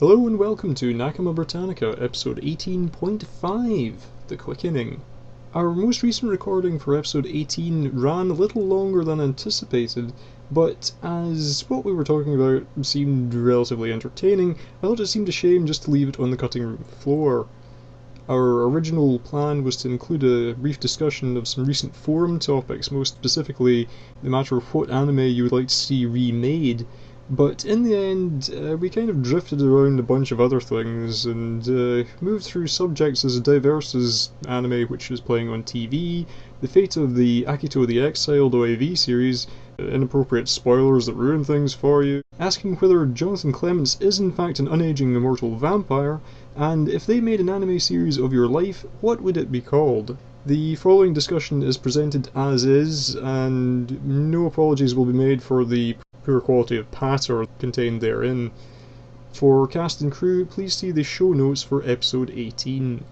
Hello and welcome to Nakama Britannica, episode 18.5, The Quickening. Our most recent recording for episode 18 ran a little longer than anticipated, but as what we were talking about seemed relatively entertaining, I thought it seemed a shame just to leave it on the cutting room floor. Our original plan was to include a brief discussion of some recent forum topics, most specifically the matter of what anime you would like to see remade, but in the end, we kind of drifted around a bunch of other things and moved through subjects as diverse as anime which is playing on TV, the fate of the Akito the Exiled OAV series, inappropriate spoilers that ruin things for you, asking whether Jonathan Clements is in fact an unaging immortal vampire, and if they made an anime series of your life, what would it be called? The following discussion is presented as is, and no apologies will be made for the poor quality of patter contained therein. For cast and crew, please see the show notes for episode 18.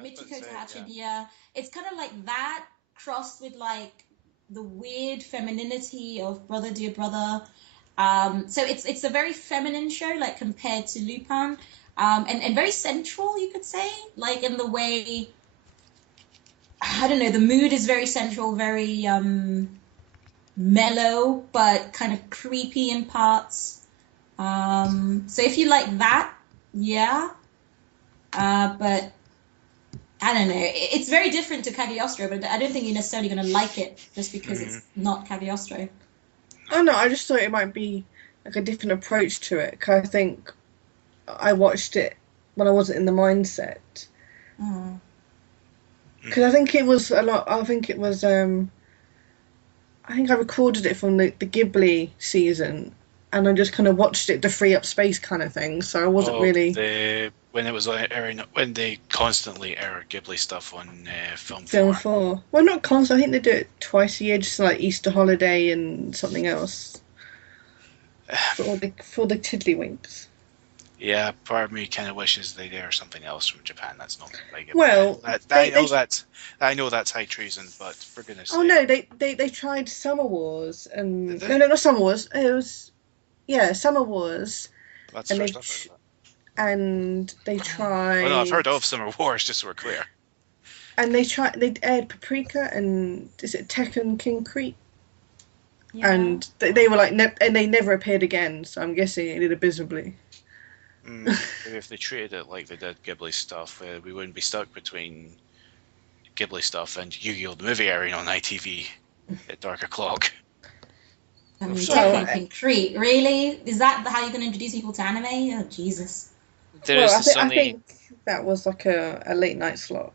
Michiko to Hachidia. It's kind of like that crossed with like the weird femininity of Brother Dear Brother. So it's a very feminine show, like compared to Lupin, and very central, you could say, like in the way, I don't know, the mood is very central, very mellow, but kind of creepy in parts. So if you like that, yeah. But I don't know. It's very different to Cagliostro, but I don't think you're necessarily going to like it just because it's not Cagliostro. Oh no, I just thought it might be like a different approach to it. Because I think I watched it when I wasn't in the mindset. Because I think it was a lot. I think it was. I think I recorded it from the Ghibli season, and I just kind of watched it to free up space, kind of thing. So I wasn't really. When it was airing, when they constantly air Ghibli stuff on Film 4. Well, not constantly. I think they do it twice a year, just like Easter holiday and something else. for the tiddlywinks. Yeah, part of me kind of wishes they'd air something else from Japan. That's not like it. Well, I know that's high treason, but for goodness' sake. Oh no, they tried Summer Wars and no, not Summer Wars. It was Summer Wars. That's the first I've heard of that. And they tried. Oh no, I've heard of Summer Wars, just so we're clear. And they aired Paprika and is it Tekken King Creek? Yeah. And they were like, and they never appeared again. So I'm guessing it did abysmally. Maybe if they treated it like they did Ghibli stuff, we wouldn't be stuck between Ghibli stuff and Yu-Gi-Oh! The movie airing on ITV at dark o'clock. I mean, Tekken King Creek, really? Is that how you're going to introduce people to anime? Oh, Jesus. I think that was like a late night slot.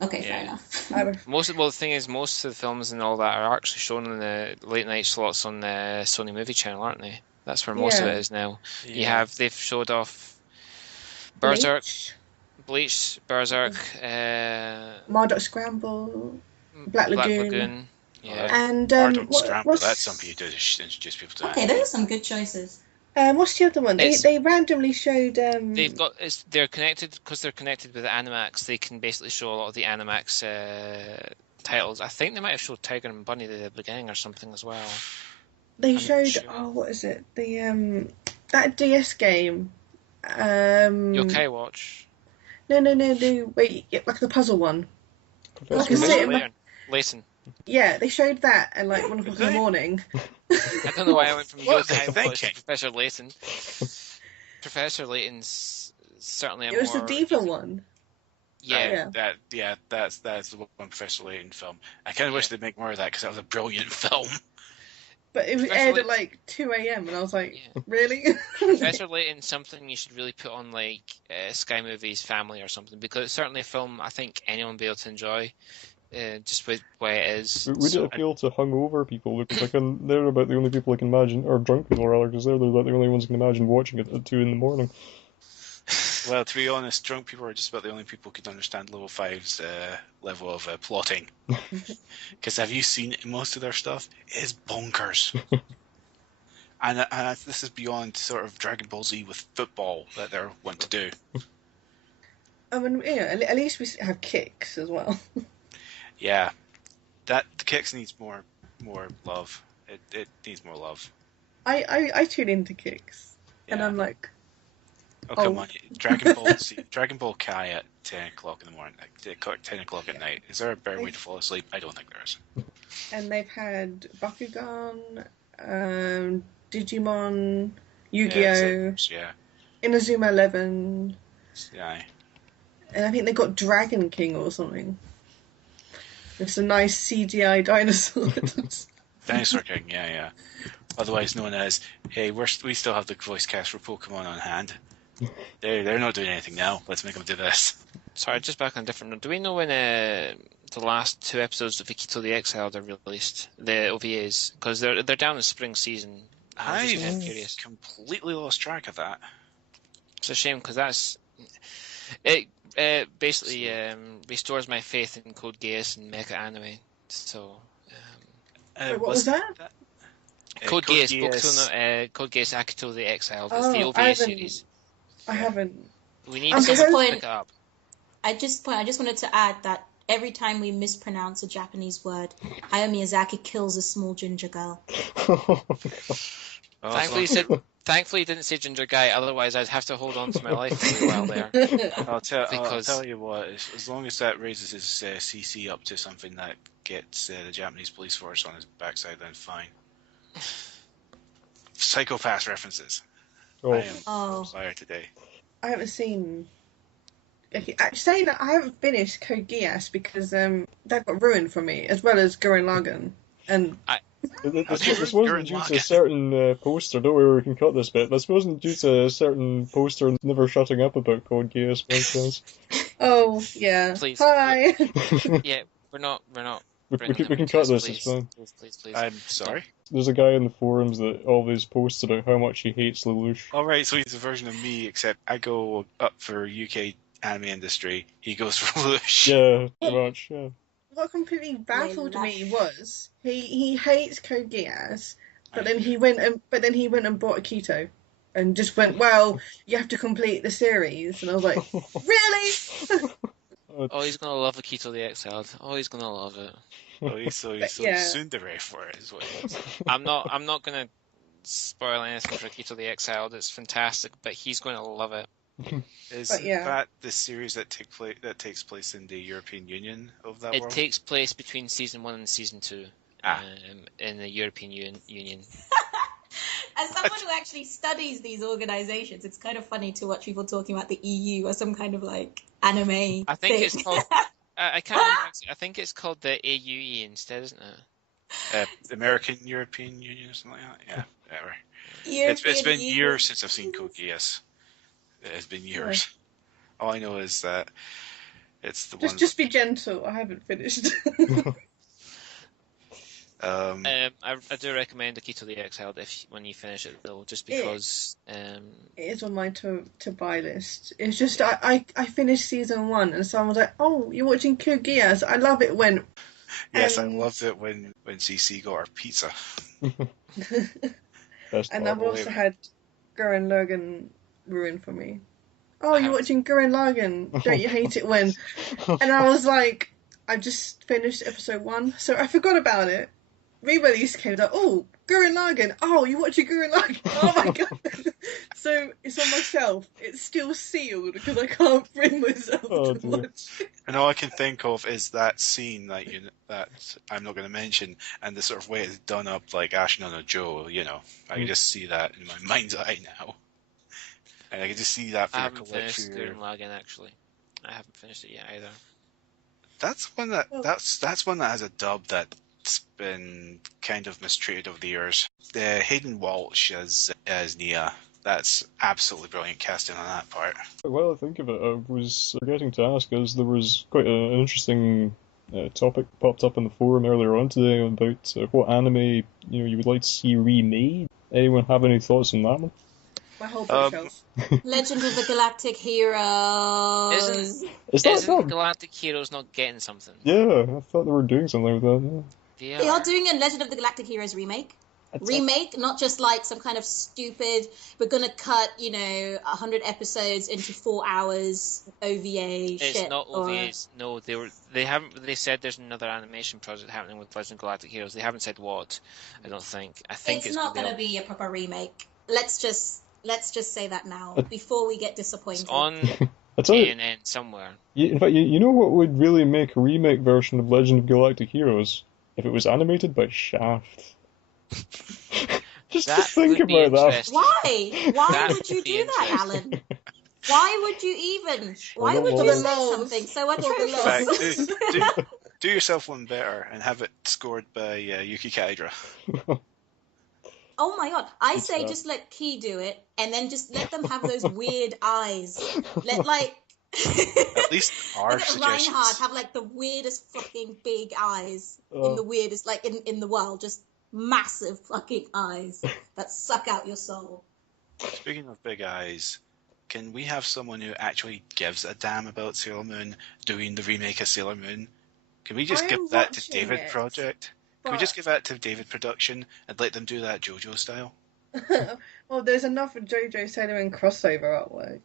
Okay, fair enough. The thing is, most of the films and all that are actually shown in the late night slots on the Sony Movie Channel, aren't they? That's where most of it is now. Yeah. They've showed off Berserk, Bleach, Berserk, Marduk Scramble, Black Lagoon. Yeah. And Scramble, that's something you do to introduce people to. Okay, those are some good choices. What's the other one? They randomly showed. They're connected because they're connected with Animax. They can basically show a lot of the Animax titles. I think they might have showed Tiger and Bunny at the beginning or something as well. They showed. Sure. Oh, what is it? The that DS game. Yokai Watch. No. Wait, like the puzzle one. Layton. Yeah, they showed that at like 1 o'clock in the morning. I don't know why I went from Yokai Watch to Professor Layton. Professor Layton's certainly It was the Diva one. Yeah. That's the one Professor Layton film. I kind of wish they'd make more of that because that was a brilliant film. But it was aired at like 2 a.m. and I was like, really? Professor Layton's something you should really put on like Sky Movies Family or something, because it's certainly a film I think anyone would be able to enjoy. Just with the way it is. Would it appeal to hungover people? Because they're about the only people I can imagine, or drunk people rather, because they're about the only ones I can imagine watching it at 2 in the morning. Well, to be honest, drunk people are just about the only people who can understand Level 5's level of plotting. Because have you seen most of their stuff? It is bonkers. and this is beyond sort of Dragon Ball Z with football that they're want to do. I mean, at least we have kicks as well. Yeah, the Kicks needs more love. It needs more love. I tune into Kicks. And I'm like, oh come on, Dragon Ball Kai at 10 o'clock in the morning, like 10 o'clock at night. Is there a better way to fall asleep? I don't think there is. And they've had Bakugan, Digimon, Yu-Gi-Oh, Inazuma 11. Yeah. And I think they got Dragon King or something. It's a nice CGI dinosaur. Dinosaur King, yeah. Otherwise known as, hey, we still have the voice cast for Pokemon on hand. They're not doing anything now. Let's make them do this. Sorry, just back on a different note. Do we know when the last 2 episodes of Akito the Exiled are released? The OVAs? Because they're down in spring season. I'm just kind of curious. Completely lost track of that. It's a shame because that's... It basically restores my faith in Code Geass and mecha anime. So... what was that? Code Geass, Code Geass Akito the Exiled. It's the OVA series. I haven't. We need to pick it up. I just wanted to add that every time we mispronounce a Japanese word, Hayao Miyazaki kills a small ginger girl. Thankfully, he didn't say ginger guy. Otherwise, I'd have to hold on to my life for a while there. I'll tell you what. As long as that raises his CC up to something that gets the Japanese police force on his backside, then fine. Psychopath references. I am fire today. I haven't seen. Saying that, I haven't finished Code Geass because that got ruined for me, as well as Gurren Lagann. And this wasn't due to a certain poster. Don't worry, we can cut this bit. This wasn't due to a certain poster never shutting up about Code Geass, for instance. Oh yeah. Please. Hi. Yeah, we're not. We can cut this. It's fine. Please. I'm sorry. There's a guy in the forums that always posts about how much he hates Lelouch. Alright, so he's a version of me, except I go up for UK anime industry. He goes for Lelouch. Yeah, pretty much. Yeah. What completely baffled me was he hates Code Geass, but then he went and bought Akito, and just went, well, you have to complete the series, and I was like, really? Oh, he's gonna love Akito the Exiled. Oh, he's gonna love it. Oh, he's so tsundere for it, is what he is. I'm not gonna spoil anything for Akito the Exiled. It's fantastic, but he's going to love it. Is that the series that takes place in the European Union of that world? It takes place between season 1 and season 2 in the European Union. As someone who actually studies these organizations, it's kind of funny to watch people talking about the EU or some kind of like anime. I think it's called. I can't remember. I think it's called the AUE instead, isn't it? American European Union or something like that. Yeah, whatever. It's been years since I've seen Code Geass. It has been years. All I know is that it's the one. Just be gentle. I haven't finished. I do recommend Akito the Exiled when you finish it though, just because it is on my to buy list. It's just I finished season 1 and someone was like, "Oh, you're watching Code Geass? I love it when." Yes, I loved it when CC got our pizza. And I've also had Gurren Lagann ruined for me. Oh, you're watching Gurren Lagann? Don't you hate it when? And I was like, I just finished episode 1, so I forgot about it. Re-release came out. Oh, Gurren Lagann. Oh, you're watching Gurren Lagann. Oh my god. So it's on my shelf. It's still sealed because I can't bring myself to watch it. And all I can think of is that scene that I'm not going to mention, and the sort of way it's done up like Ashin on a Joe. I can just see that in my mind's eye now, and I can just see that. I haven't finished Gurren Lagann actually. I haven't finished it yet either. That's one that has a dub that's been kind of mistreated over the years. Hayden Walsh as Nia. That's absolutely brilliant casting on that part. While I think of it, I was forgetting to ask, as there was quite an interesting topic popped up in the forum earlier on today about what anime you would like to see remade. Anyone have any thoughts on that one? My whole bookshelf. Legend of the Galactic Heroes. Isn't Galactic Heroes not getting something? Yeah, I thought they were doing something with that. Yeah. They are doing a Legend of the Galactic Heroes remake. Not just like some kind of stupid, we're going to cut, 100 episodes into 4 hours OVA it's shit. It's not OVAs. No, they said there's another animation project happening with Legend of Galactic Heroes. They haven't said what, I don't think. I think it's not going to be a proper remake. Let's just Let's just say that now, before we get disappointed. It's on A&N somewhere. In fact, you know what would really make a remake version of Legend of Galactic Heroes? If it was animated by Shaft. Just to think about that. Why? Why would you do that, Alan? Why would you even? Why would you say something so atrocious? Do yourself one better and have it scored by Yuki Kaidra. Oh my god! I say just let Key do it, and then just let them have those weird eyes. Let at least our suggestions. Reinhardt have like the weirdest fucking big eyes in the weirdest in the world, just massive fucking eyes that suck out your soul. Speaking of big eyes, can we have someone who actually gives a damn about Sailor Moon doing the remake of Sailor Moon? Can we just give that to David Project? Can we just give that to David Production and let them do that JoJo style? Well, there's enough of JoJo Sailor Moon crossover artwork.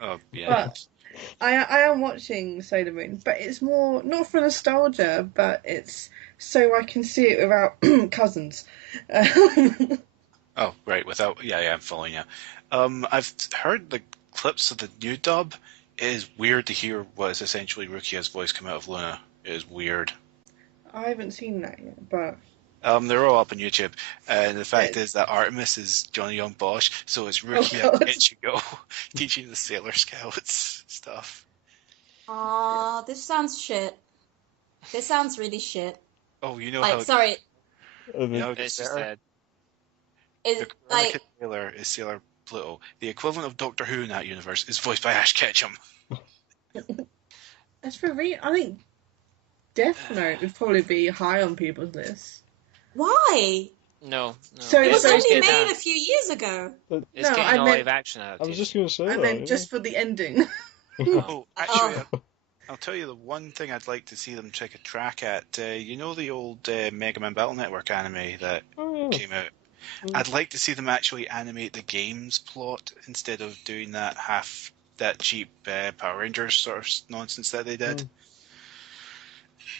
Oh, yeah. But I am watching Sailor Moon, but it's more, not for nostalgia, but it's so I can see it without cousins. Oh, right, without... Yeah, I'm following you. I've heard the clips of the new dub. It is weird to hear what is essentially Rukia's voice come out of Luna. It is weird. I haven't seen that yet, but... they're all up on YouTube. And the fact is that Artemis is Johnny Young Bosch, so it's Rukia Ichigo teaching the Sailor Scouts stuff. Aw, this sounds shit. This sounds really shit. Oh, you know how... Sorry. You know, it's just dead. The Sailor is Sailor Pluto. The equivalent of Doctor Who in that universe is voiced by Ash Ketchum. As for I think Death Note would probably be high on people's lists. Why? No. So it was only made a few years ago. It's getting live action adaptation. I was just going to say I meant just for the ending. Actually, I'll tell you the one thing I'd like to see them take a track at. You know the old Mega Man Battle Network anime that came out? I'd like to see them actually animate the game's plot instead of doing that cheap Power Rangers sort of nonsense that they did.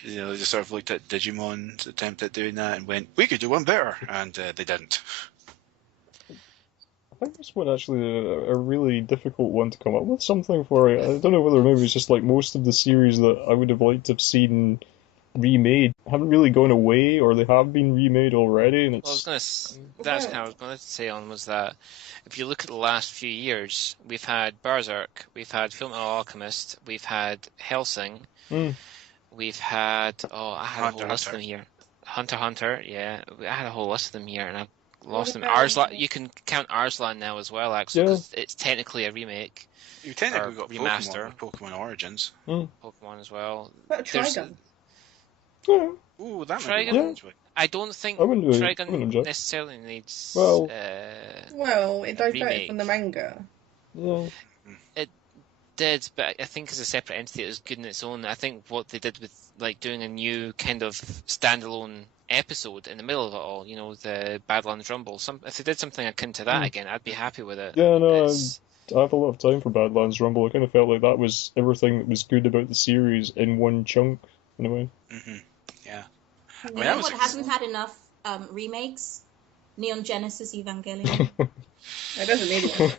You know, they just sort of looked at Digimon's attempt at doing that and went, we could do one better, and they didn't. I think this one actually a really difficult one to come up with something for it. I don't know whether maybe it's just like most of the series that I would have liked to have seen remade haven't really gone away, or they have been remade already. And it's... that's kind of what I was going to say on was that if you look at the last few years, we've had Berserk, we've had Fullmetal Alchemist, we've had Hellsing, we've had I had a whole list of them here. Hunter Hunter, yeah, I had a whole list of them here, and I've lost them. Arslan, you can count Arslan now as well, actually, because it's technically a remake. You technically got remaster. Pokemon Origins. Pokemon as well. But Trigun. Ooh, that Trigun. might be I don't think Trigun necessarily needs. Well, it diverted from the manga. Yeah. It did, but I think as a separate entity, it was good in its own. I think what they did with like doing a new kind of standalone episode in the middle of it all, you know, the Badlands Rumble. If they did something akin to that again, I'd be happy with it. Yeah, no, I have a lot of time for Badlands Rumble. I kind of felt like that was everything that was good about the series in one chunk, in a way. Yeah. You know what hasn't had enough remakes? Neon Genesis Evangelion. It doesn't need one.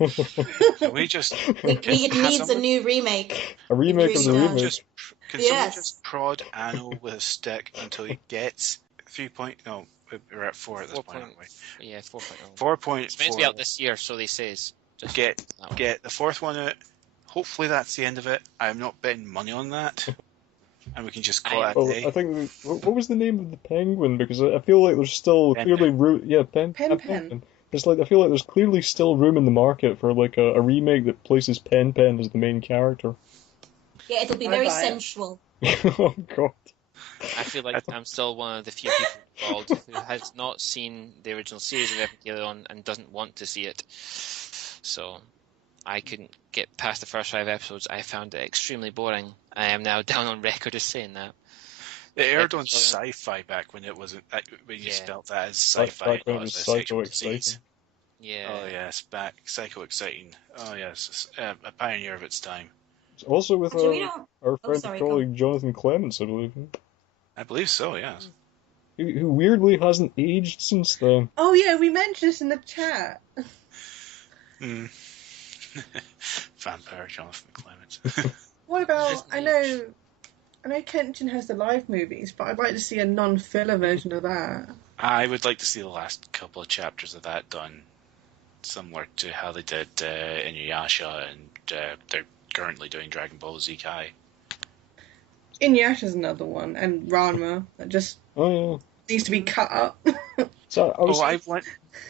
It needs a new remake. A remake of the remake. Can someone just prod Anno with a stick until he gets 3 point... No, we're at 4 at this point, aren't we? Yeah, 4.0. 4.4. It's meant to be out this year, so they says. Just get the fourth one out. Hopefully that's the end of it. I'm not betting money on that. And we can just call it a day. I think... What was the name of the penguin? Because I feel like there's still clearly room... Yeah, Pen. It's like I feel like there's clearly still room in the market for like a remake that places Pen as the main character. Yeah, it'll be very sensual. Oh god. I feel like I'm still one of the few people involved who has not seen the original series of Evangelion and doesn't want to see it. So I couldn't get past the first 5 episodes. I found it extremely boring. I am now down on record as saying that. It aired on Sci-Fi back when it wasn't. When you spelt that as Sci-Fi, back when it was Psycho Exciting. Yeah. Oh yes, back Psycho Exciting. Oh yes, a pioneer of its time. Also with our friend and colleague Jonathan Clements, I believe. I believe so. Yes. Who weirdly hasn't aged since then. Oh yeah, we mentioned this in the chat. Vampire Jonathan Clements. What about, I know Kenshin has the live movies, but I'd like to see a non-filler version of that. I would like to see the last couple of chapters of that done similar to how they did Inuyasha, and they're currently doing Dragon Ball Z Kai. Inuyasha's another one, and Ranma that just needs to be cut up. So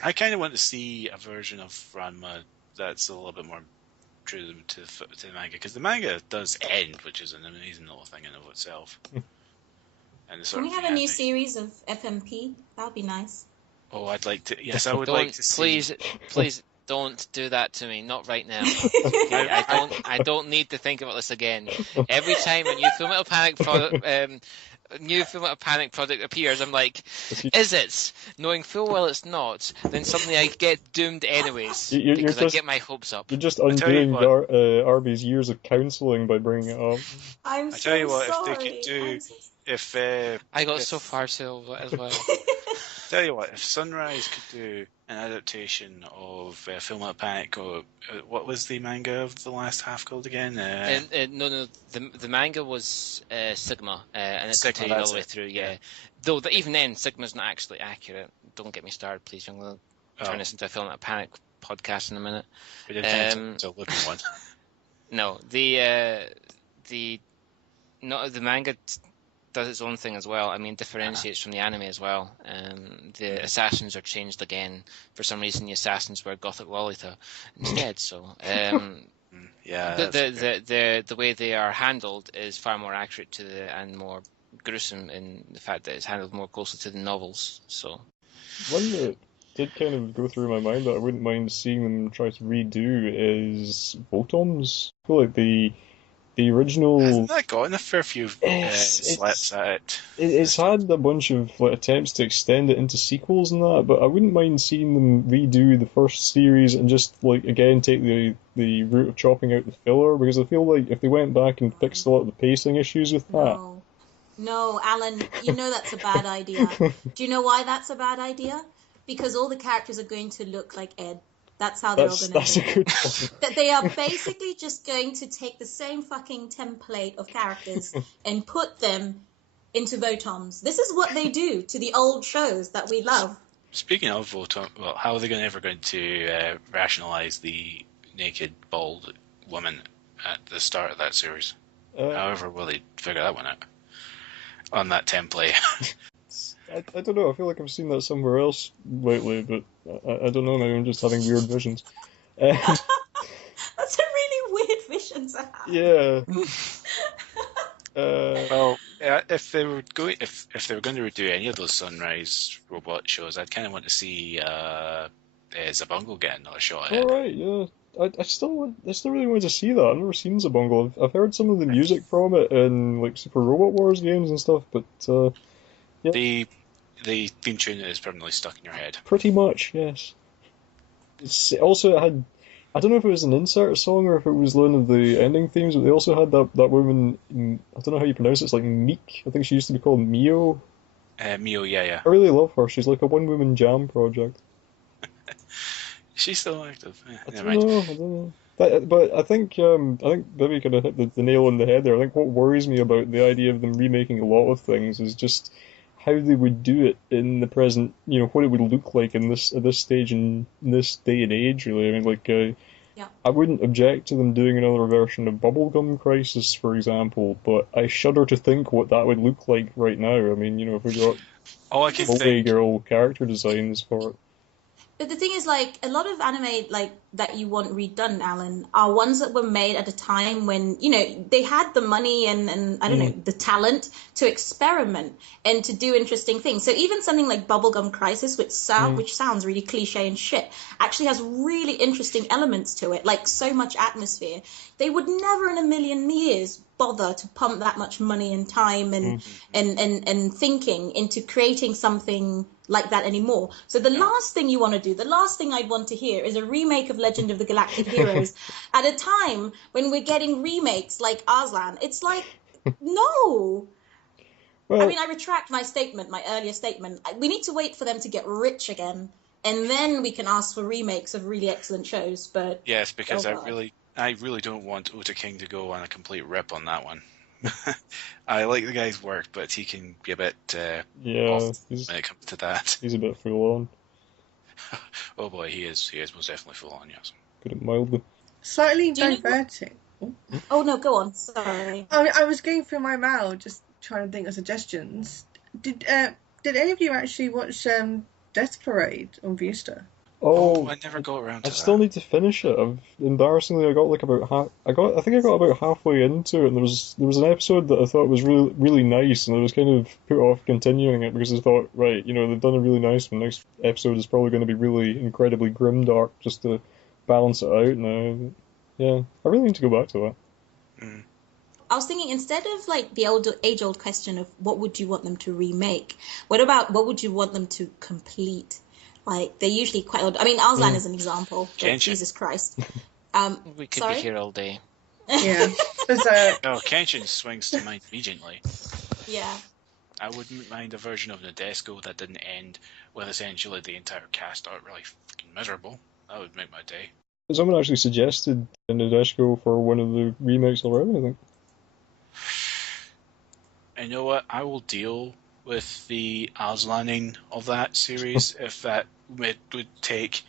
I kind of want to see a version of Ranma that's a little bit more true to the manga, because the manga does end, which is an amazing little thing in and of itself. And Can we have a new series of FMP? That would be nice. Oh, I'd like to. Yes, I would like to see. Please don't do that to me. Not right now. Okay? I don't need to think about this again. Every time a new Fullmetal Panic product appears, I'm like, is it? Knowing full well it's not, then suddenly I get doomed anyways, because I get my hopes up. You're just undoing Arby's years of counselling by bringing it up. I'm so tell you what, sorry. if they could do, I got so far so as well. Tell you what, if Sunrise could do an adaptation of Fullmetal Panic, or what was the manga of the last half called again? No, the manga was Sigma, and it Sigma, continued all the way through. Yeah, though even then, Sigma's not actually accurate. Don't get me started, please. I'm going to turn this into a Fullmetal Panic podcast in a minute. We didn't a looking one. No, the manga does its own thing as well. I mean, differentiates from the anime as well. The assassins are changed again. For some reason, the assassins were Gothic Lolita instead. So, the way they are handled is far more accurate and more gruesome in the fact that it's handled more closely to the novels. So, one that did kind of go through my mind that I wouldn't mind seeing them try to redo is Votoms. I feel like the original... Hasn't that gotten a fair few slaps at it? It's had a bunch of attempts to extend it into sequels and that, but I wouldn't mind seeing them redo the first series and just, again, take the route of chopping out the filler, because I feel like if they went back and fixed a lot of the pacing issues with that... No, Alan, you know that's a bad idea. Do you know why that's a bad idea? Because all the characters are going to look like Ed. That's how they're all going to be. That they are basically just going to take the same fucking template of characters and put them into Votoms. This is what they do to the old shows that we love. Speaking of Votoms, well, how are they ever going to rationalise the naked, bald woman at the start of that series? However, will they figure that one out on that template? I don't know, I feel like I've seen that somewhere else lately, but I don't know, maybe I'm just having weird visions. That's a really weird vision to have. Yeah. Well, if they were going to redo any of those Sunrise robot shows, I'd kind of want to see Zabungo get another shot at it. Alright, yeah. I still really want to see that. I've never seen Zabungo. I've heard some of the music from it in Super Robot Wars games and stuff, but yeah. The theme tune is permanently stuck in your head. Pretty much, yes. It also had, I don't know if it was an insert song or if it was one of the ending themes, but they also had that woman, I don't know how you pronounce it, it's like Meek. I think she used to be called Mio. Mio, yeah. I really love her. She's like a one-woman jam project. She's still active. I don't know. But I think Bibby kind of hit the nail on the head there. I think what worries me about the idea of them remaking a lot of things is just how they would do it in the present, what it would look like at this stage in this day and age, really. I mean, I wouldn't object to them doing another version of Bubblegum Crisis, for example, but I shudder to think what that would look like right now. I mean, if we got multi-girl character designs for it. But the thing is, a lot of anime, that you want redone, Alan, are ones that were made at a time when, they had the money and I don't know, the talent to experiment and to do interesting things. So even something like Bubblegum Crisis, which sounds really cliche and shit, actually has really interesting elements to it, like so much atmosphere. They would never in a million years bother to pump that much money and time and thinking into creating something like that anymore. So the last thing you want to do, the last thing I'd want to hear is a remake of Legend of the Galactic Heroes at a time when we're getting remakes like Arslan. It's like, no. Well, I mean, I retract my earlier statement. We need to wait for them to get rich again and then we can ask for remakes of really excellent shows. But yes, because I really don't want Ota King to go on a complete rip on that one. I like the guy's work, but he can be a bit off when it comes to that. He's a bit full on. Oh boy, he is most definitely full on, yes. Put it mildly. Slightly diverting. Oh no, go on. Sorry. I was going through my mail just trying to think of suggestions. Did any of you actually watch Death Parade on Vista? Oh, I never got around to that. I still need to finish it. Embarrassingly, I got like about I think I got about halfway into it, and there was an episode that I thought was really really nice, and I was kind of put off continuing it because I thought, right, they've done a really nice one. Next episode is probably going to be really incredibly grimdark just to balance it out. And yeah, I really need to go back to that. Mm. I was thinking, instead of like the age-old question of what would you want them to remake, what would you want them to complete? Like, they're usually quite old. I mean, Arslan is an example. Like, Jesus Christ. We could be here all day. Yeah. Kenshin swings to mind immediately. Yeah. I wouldn't mind a version of Nadesco that didn't end with essentially the entire cast out really fucking miserable. That would make my day. Someone actually suggested Nadeshko for one of the remakes already, I think. And you know what? I will deal with the Arslaning of that series if that would take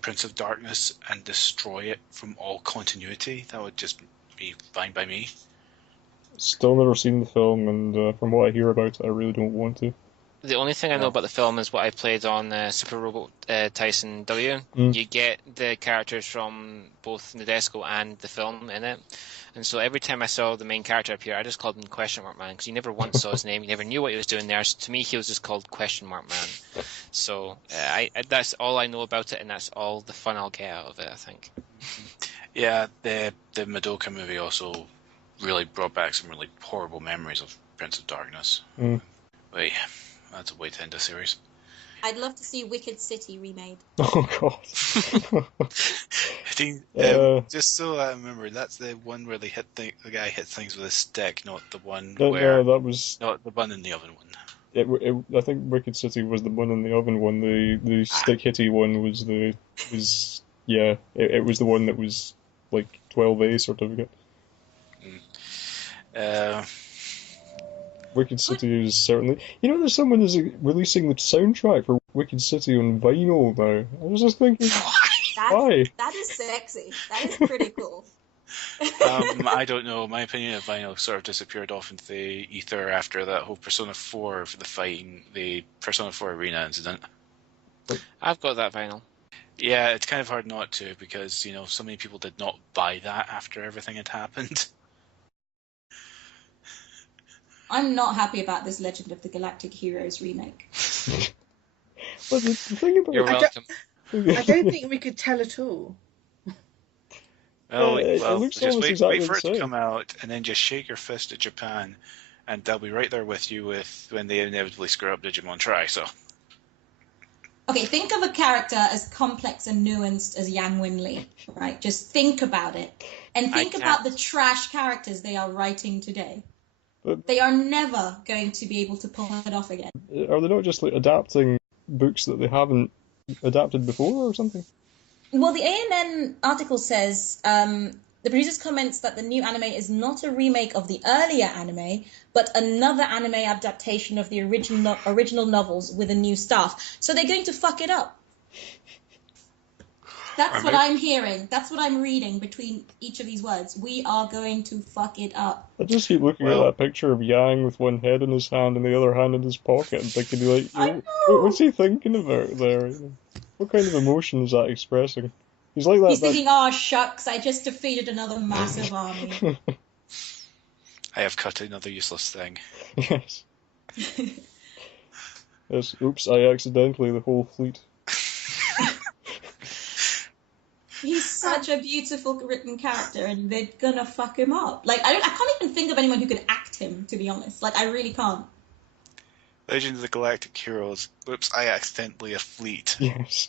Prince of Darkness and destroy it from all continuity. That would just be fine by me. Still never seen the film, and from what I hear about it, I really don't want to. The only thing I know about the film is what I played on Super Robot Tyson W. You get the characters from both Nadesco and the film in it. And so every time I saw the main character appear, I just called him Question Mark Man, because you never once saw his name, you never knew what he was doing there. So to me, he was just called Question Mark Man. So that's all I know about it, and that's all the fun I'll get out of it, I think. Yeah, the Madoka movie also really brought back some really horrible memories of Prince of Darkness. Wait, that's a way to end a series. I'd love to see Wicked City remade. Oh god. Just so I remember, that's the one where the guy hits things with a stick, not the one No, that was not the bun in the oven one. I think Wicked City was the one in the oven one. The stick hitty one was it was the one that was like 12A certificate. Wicked City is certainly... there's someone who's releasing the soundtrack for Wicked City on vinyl now. I was just thinking, why? That is sexy. That is pretty cool. I don't know. My opinion of vinyl sort of disappeared off into the ether after that whole Persona 4 for the Persona 4 Arena incident. I've got that vinyl. Yeah, it's kind of hard not to, because, so many people did not buy that after everything had happened. I'm not happy about this Legend of the Galactic Heroes remake. But the thing about You're welcome. I don't think we could tell at all. Just wait for it to come out, and then just shake your fist at Japan, and they'll be right there with you when they inevitably screw up Digimon Tri. So. Okay, think of a character as complex and nuanced as Yang Winli, right? Just think about it. And think about the trash characters they are writing today. But they are never going to be able to pull it off again. Are they not just like adapting books that they haven't adapted before or something? Well, the ANN article says the producers comments that the new anime is not a remake of the earlier anime, but another anime adaptation of the original novels with a new staff. So they're going to fuck it up. That's what I'm hearing. That's what I'm reading between each of these words. We are going to fuck it up. I just keep looking at that picture of Yang with one head in his hand and the other hand in his pocket and thinking, like, what's he thinking about there? What kind of emotion is that expressing? He's like that. He's thinking, oh, shucks, I just defeated another massive army. I have cut another useless thing. Yes. Yes, oops, I accidentally the whole fleet. He's such a beautiful written character, and they're gonna fuck him up. Like, I can't even think of anyone who could act him, to be honest. Like, I really can't. Legend of the Galactic Heroes. Oops, I accidentally a fleet. Yes.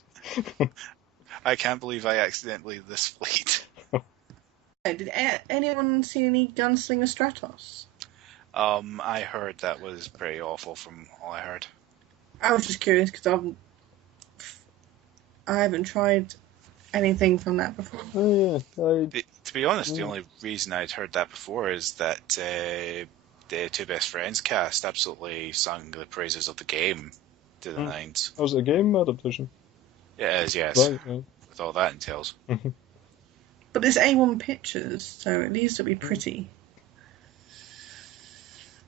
I can't believe I accidentally this fleet. Did anyone see any Gunslinger Stratos? I heard that was pretty awful from all I heard. I was just curious because I haven't tried anything from that before. Oh yeah. To be honest, the only reason I'd heard that before is that the Two Best Friends cast absolutely sung the praises of the game to the nines. Was it a game adaptation? It is, yes. Right. With all that entails. But it's A1 Pictures, so it needs to be pretty.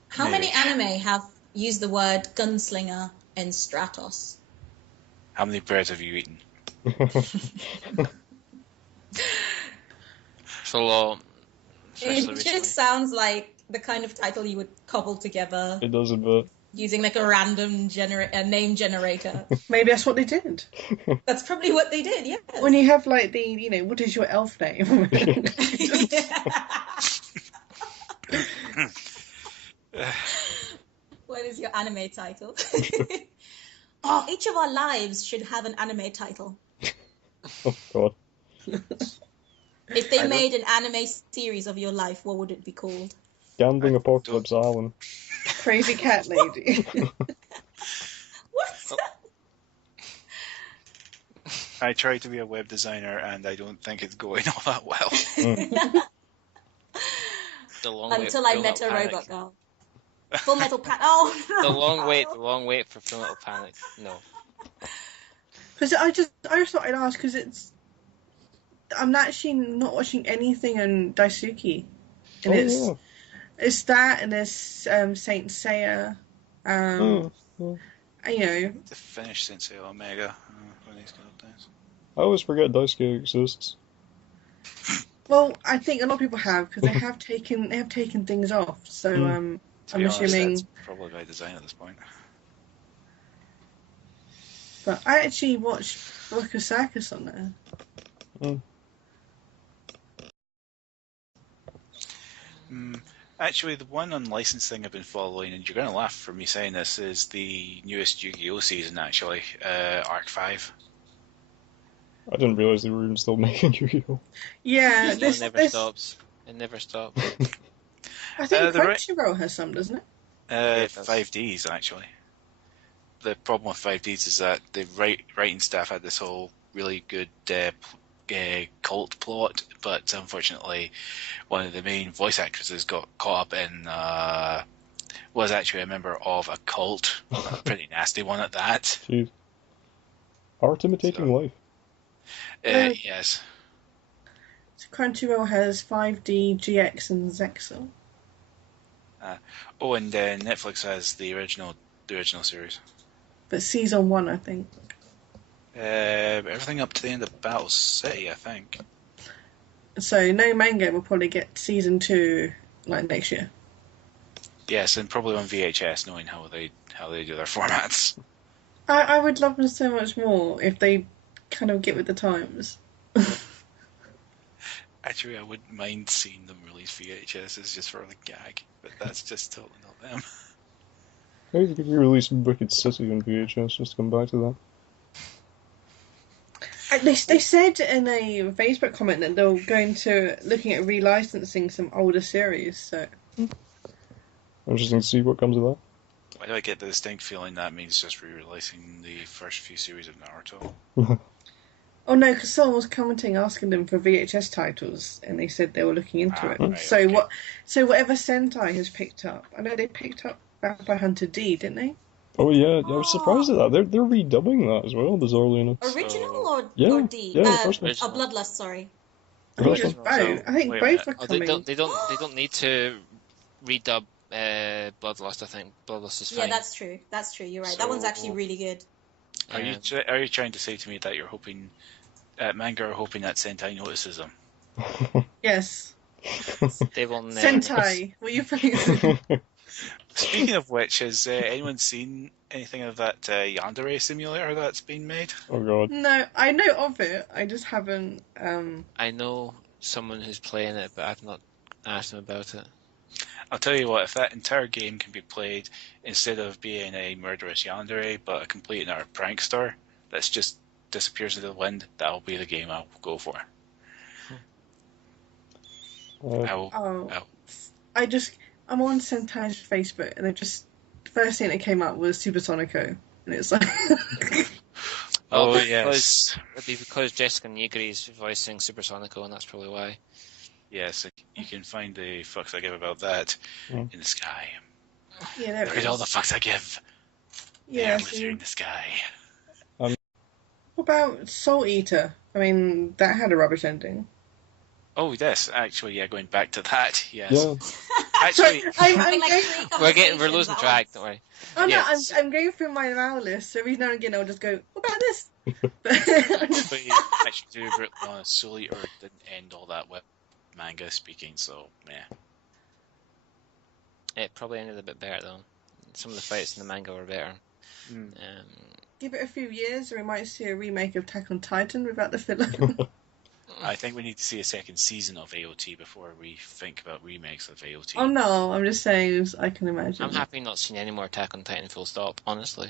How many anime have used the word gunslinger in Stratos? How many birds have you eaten? It's a lot. It just sounds like the kind of title you would cobble together. It does a bit. Using like a random name generator. Maybe that's what they did. That's probably what they did, yeah. When you have like what is your elf name? What is your anime title? Each of our lives should have an anime title. Oh god. If they made an anime series of your life, what would it be called? Gambling Apocalypse Island. Crazy Cat Lady. What? I try to be a web designer and I don't think it's going all that well. Until I met a robot girl. Full Metal Panic. Oh no! The long wait for Full Metal Panic. No. Because I just thought I'd ask because I'm actually not watching anything on Daisuke, and it's that and there's Saint Seiya, you know. To finish Saint Seiya Omega when these kind of days. I always forget Daisuke exists. Well, I think a lot of people have because they have taken things off. So I'm assuming that's probably by design at this point. But I actually watched Rocker Circus on there. Actually, the one unlicensed thing I've been following, and you're going to laugh for me saying this, is the newest Yu-Gi-Oh! Season, actually, Arc 5. I didn't realise they were even still making Yu-Gi-Oh! Yeah, It never stops. It never stops. I think Crunchyroll has some, doesn't it? 5Ds, actually. The problem with 5Ds is that the writing staff had this whole really good cult plot, but unfortunately one of the main voice actresses got caught up in was actually a member of a cult, a pretty nasty one at that. Jeez. Art imitating life. Yes. So Crunchyroll has 5D, GX, and Zexal. And Netflix has the original series. But season 1, I think. Everything up to the end of Battle City, I think. So No Manga will probably get season 2 like next year. Yes, and probably on VHS, knowing how they do their formats. I would love them so much more if they kind of get with the times. Actually, I wouldn't mind seeing them release VHSs just for the gag, but that's just totally not them. Maybe they could re-release Wicked City on VHS, just to come back to that. They said in a Facebook comment that they're going to looking at relicensing some older series. So Interesting to see what comes of that. Why do I get the distinct feeling that means just re-releasing the first few series of Naruto? Oh no, because someone was commenting asking them for VHS titles, and they said they were looking into it. Right, so okay. So whatever Sentai has picked up, I know they picked up Vampire Hunter D, didn't they? Oh yeah, I was surprised at that. They're redubbing that as well, bizarrely enough. Original or D? Yeah, first one. Bloodlust, sorry. I think it's both. I think both are coming. They don't need to redub Bloodlust. I think Bloodlust is fine. Yeah, that's true. That's true. You're right. That one's actually really good. Are you trying to say to me that you're hoping manga are hoping that Sentai notices them? Yes. They will never. Sentai, will you please? Speaking of which, has anyone seen anything of that Yandere simulator that's been made? Oh god. No, I know of it. I just haven't. I know someone who's playing it, but I've not asked them about it. I'll tell you what, if that entire game can be played instead of being a murderous yandere, but a complete and utter prankster that just disappears into the wind, that'll be the game I'll go for. I'm on Sentai's Facebook, and the first thing that came up was Supersonico, and it's like, Oh, yes. It'd be because Jessica Nigri is voicing Supersonico, and that's probably why. Yes, you can find the fucks I give about that in the sky. Yeah, look at all the fucks I give. Yeah, they are litter in the sky. What about Soul Eater? I mean, that had a rubbish ending. Oh, yes, actually, yeah, going back to that, yes. Yeah. Actually, we're losing track, don't worry. Oh yes. no, I'm going through my WoW list, so every now and again I'll just go, what about this? But actually, to be brutally honest, Soul Eater didn't end all that well, manga speaking, so, yeah. It probably ended a bit better, though. Some of the fights in the manga were better. Give it a few years, or we might see a remake of Attack on Titan without the filler. I think we need to see a second season of AOT before we think about remakes of AOT. Oh no, I'm just saying, I can imagine. I'm happy not seeing any more Attack on Titan full stop, honestly.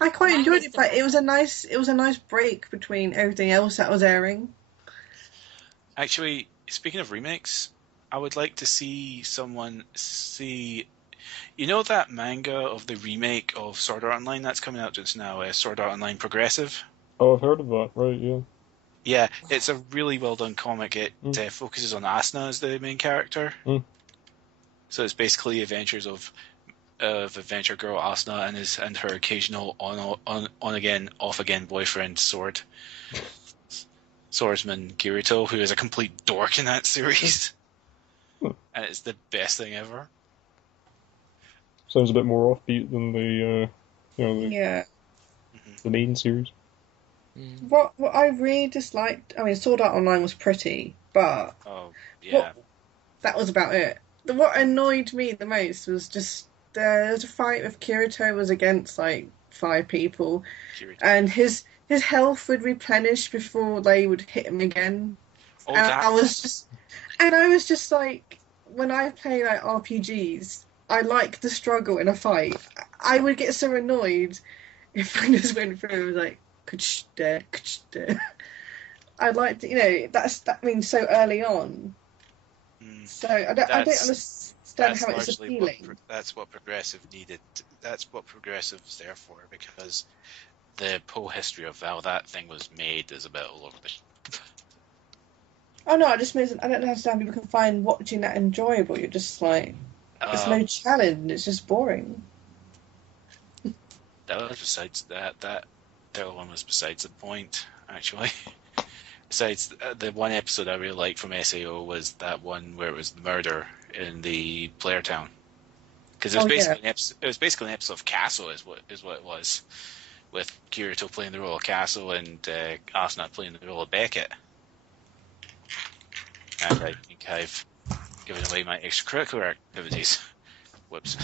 I quite enjoyed it, but it was a nice break between everything else that was airing. Actually, speaking of remakes, I would like to see someone you know that manga of the remake of Sword Art Online that's coming out just now, Sword Art Online Progressive? Oh, I've heard of that, right, yeah. Yeah, it's a really well done comic. It focuses on Asuna as the main character. So it's basically adventures of adventure girl Asuna and her occasional on again, off again boyfriend swordsman Kirito, who is a complete dork in that series. And it's the best thing ever. Sounds a bit more offbeat than the main series. What I really disliked, I mean, Sword Art Online was pretty, but that was about it. What annoyed me the most was just there's a fight with Kirito was against like 5 people, and his health would replenish before they would hit him again. Oh, and I was just like, when I play like RPGs, I like the struggle in a fight. I would get so annoyed if I just went through and was like, I'd like to, that means so early on. So I don't understand how it's appealing. That's what Progressive needed. That's what Progressive's there for, because the whole history of how that thing was made is a bit all over the. Oh no, I just mean I don't understand how people can find watching that enjoyable. You're just like, there's no challenge. It's just boring. That was besides that. The other one was besides the point, actually. Besides, the one episode I really liked from SAO was that one where it was the murder in the player town. Because it was basically an episode of Castle, is what it was, with Kirito playing the role of Castle and Asuna playing the role of Beckett. And I think I've given away my extracurricular activities. Whoops.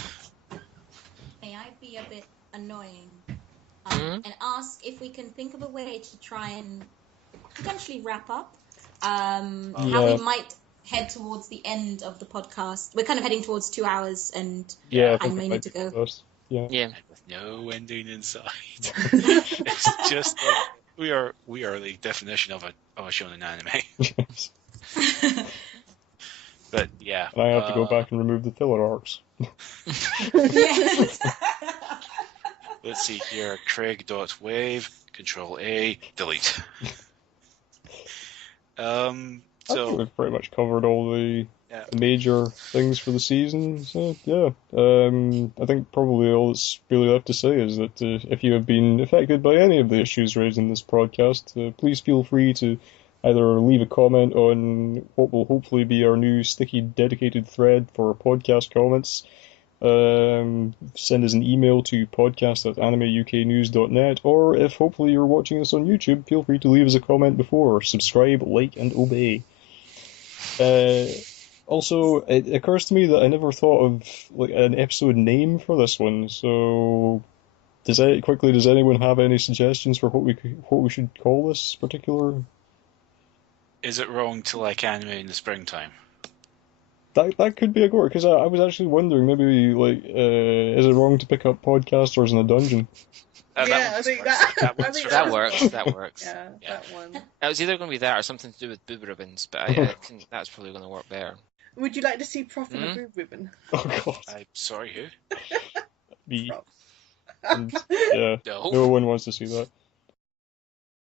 May I be a bit annoying and ask if we can think of a way to try and potentially wrap up how we might head towards the end of the podcast. We're kind of heading towards 2 hours, and I may need to go. Yeah. With no ending in sight. It's just like we are the definition of a shonen anime. But yeah, and I have to go back and remove the filler arcs. Yes. Let's see here. Craig.wave, Control A, delete. I think we've pretty much covered all the major things for the season. So yeah, I think probably all that's really left to say is that if you have been affected by any of the issues raised in this podcast, please feel free to either leave a comment on what will hopefully be our new sticky dedicated thread for podcast comments. Send us an email to podcast@animeuknews.net, or if hopefully you're watching this on YouTube, feel free to leave us a comment before. Subscribe, like, and obey. Also, it occurs to me that I never thought of like an episode name for this one, so does anyone have any suggestions for what we should call this particular? Is it wrong to like anime in the springtime? That could be a go, because I was actually wondering, maybe, like, is it wrong to pick up podcasters in a dungeon? I think that works. That works. Yeah, that one. It was either going to be that or something to do with boob ribbons, but I think that's probably going to work better. Would you like to see Prof in a boob ribbon? Oh, God. I'm sorry, who? Me. And, yeah, No. no one wants to see that.